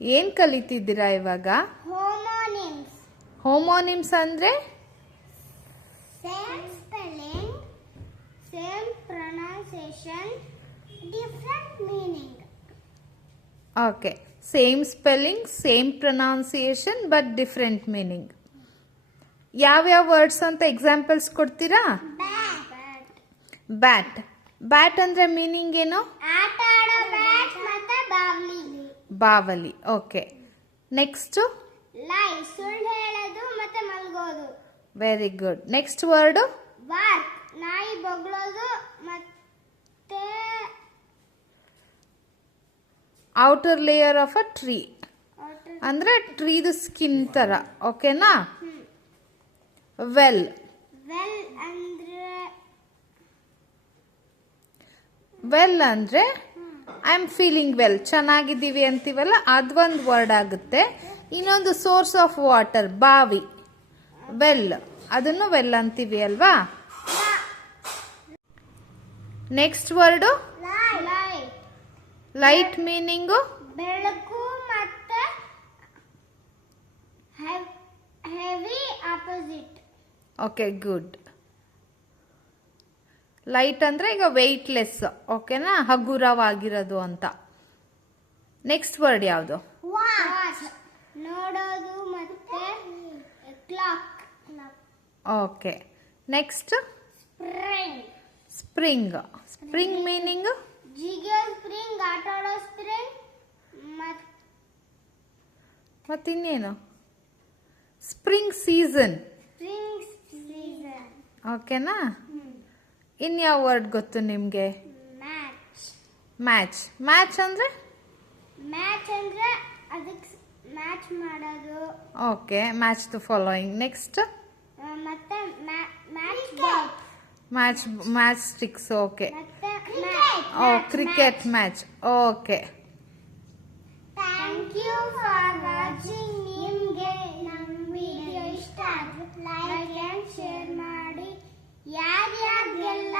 ಏನು ಕಲಿತಿದ್ದೀರಾ ಇವಾಗ? ಹೋಮೋನಿಮ್ಸ್. ಹೋಮೋನಿಮ್ಸ್ ಅಂದರೆ same spelling, same pronunciation, different meaning. Okay, same spelling, same pronunciation but different meaning. ಯಾವ್ಯಾವ words ಅಂತ ಎಕ್ಸಾಂಪಲ್ಸ್ ಕೊಡ್ತೀರಾ? ಬ್ಯಾಟ್. ಬ್ಯಾಟ್ ಅಂದರೆ ಮೀನಿಂಗ್ ಏನು? ಆಟ ಆಡೋ ಬ್ಯಾಟ್ ಮತ್ತೆ ಬಾವಲಿ. ಬಾವಲಿ. Okay, next? ಲೈ, ಸುಳ್ಳು ಹೇಳೋದು ಮತ್ತೆ ಮಲ್ಗೋದು. Very good. Next word? Bark, ನಾಯಿ ಬೊಗಳೋದು ಮತ್ತೆ outer layer of a tree ಅಂದರೆ ಟ್ರೀದು ಸ್ಕಿನ್ ಥರ. ಓಕೆನಾ? ವೆಲ್. ವೆಲ್ ಅಂದ್ರೆ ಐ ಆಮ್ ಫೀಲಿಂಗ್ ವೆಲ್, ಚೆನ್ನಾಗಿದ್ದೀವಿ ಅಂತೀವಲ್ಲ, ಅದೊಂದು ವರ್ಡ್ ಆಗುತ್ತೆ. ಇನ್ನೊಂದು ಸೋರ್ಸ್ ಆಫ್ ವಾಟರ್, ಬಾವಿ. ವೆಲ್, ಅದನ್ನು ವೆಲ್ ಅಂತೀವಿ ಅಲ್ವಾ? Next word? Light meaning? ಬೆಳಕು ಮತ್ತೆ heavy opposite. Okay, good. Light ಅಂದರೆ ಈಗ ವೆಯ್ಟ್ಲೆಸ್. ಓಕೆನಾ? ಹಗುರವಾಗಿರೋದು ಅಂತ. ನೆಕ್ಸ್ಟ್ ವರ್ಡ್ ಯಾವುದು? ವಾಚ್, ನೋಡೋದು ಮತ್ತೆ clock. Okay, next? Spring. Spring. Spring meaning? ಜಿಗಿಯೋ ಸ್ಪ್ರಿಂಗ್, ಆಟ ಆಡೋ ಸ್ಪ್ರಿಂಗ್ ಮತ್ತಿನ್ನೇನು? Spring season. Spring season. ಓಕೆನಾ? ಇನ್ಯಾವ ವರ್ಡ್ ಗೊತ್ತು ನಿಮಗೆ? ಮ್ಯಾಚ್. ಮ್ಯಾಚ್. ಮ್ಯಾಚ್ ಅಂದರೆ? ಮ್ಯಾಚ್ ಅಂದ್ರೆ ಅದಕ್ಕೆ ಮ್ಯಾಚ್ ಮಾಡೋದು. Okay, match the following. Next? ಮತ್ತೆ match ball. Match sticks. Okay. ಮತ್ತೆ cricket match. Okay. Thank you for watching. ನಿಮಗೆ ನಮ್ಮ ವಿಡಿಯೋ ಇಷ್ಟ ಆದರೆ ಲೈಕ್ ಆ್ಯಂಡ್ ಶೇರ್ ಮಾಡಿ. ಯಾರ್ಯಾರಿಗೆಲ್ಲ